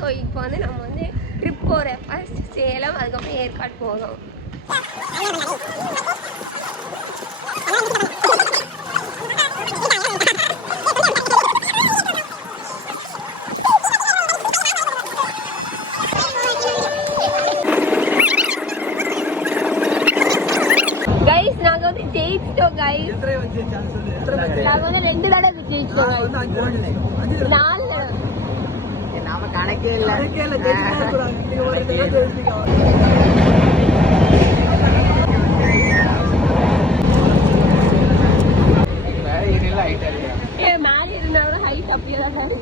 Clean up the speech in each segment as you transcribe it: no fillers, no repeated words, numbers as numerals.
So இப்போ வந்து நம்ம வந்து ட்ரிப் போகிறேன். ஃபர்ஸ்ட் சேலம், அதுக்கப்புறம் ஏற்காடு போகிறோம். கைஸ் நாங்கள் வந்து ஜெயிச்சிட்டோம் கைஸ். நாங்கள் வந்து 2 தடவை ஜெயிச்சிட்டோம். 4 தடவை நாம கணக்கே இல்லை. மேலே இருந்தாலும் ஹைட் அப்படியே தான்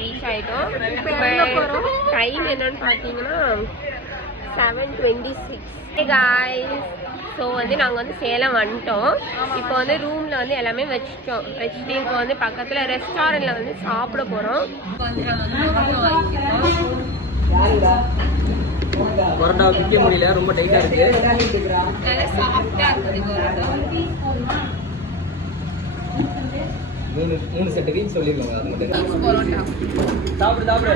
ரீச் ஆயிட்டோம். டைம் என்னன்னு பார்த்தீங்கன்னா 7:26. ஸோ வந்து நாங்கள் வந்து சேலம் வந்துட்டோம். இப்போ வந்து ரூமில் வந்து எல்லாமே வச்சுட்டு இப்போ வந்து பக்கத்தில் ரெஸ்டாரண்ட்டில் வந்து சாப்பிட போகிறோம். பரோட்டா விற்க முடியல, ரொம்ப டைட்டாக இருக்கு. நல்லா சாஃப்டாக இருக்குது. 3 செட்டுக்கு சொல்லிருக்கோங்க. அது மட்டும் சாப்பிடு சாப்பிடு.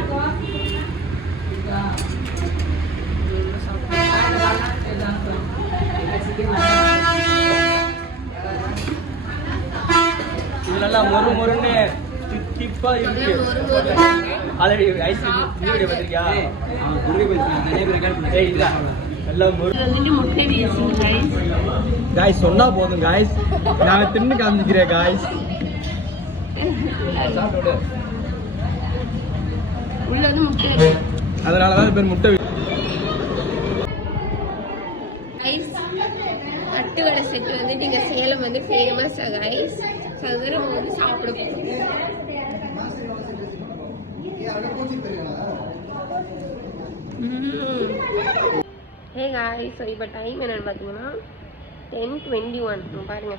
இது நல்லா மொறு மொறுன்னு திப்பா இருக்கு. ஆல்ரெடி ஐஸ்கிரீம் வீடியோ பார்த்திருக்கியா? நிறைய பேர் கேட்க நல்லா முட்டை வீசி காய்ஸ் சொன்னா போதும் காய்ஸ், நான் தின்னு காமிக்கிறேன் காய்ஸ். உள்ள வந்து முட்டை, அதனாலதான் பேர் முட்டை. தட்டு வடை செட்டு வந்து நீங்க சேலம் வந்து ஃபேமஸ் கைஸ். ஸோ அது நம்ம வந்து சாப்பிட போகிறோம். ஹே காய்ஸ், ஸோ இப்போ டைம் என்னன்னு பார்த்தீங்கன்னா 10:21 பாருங்க.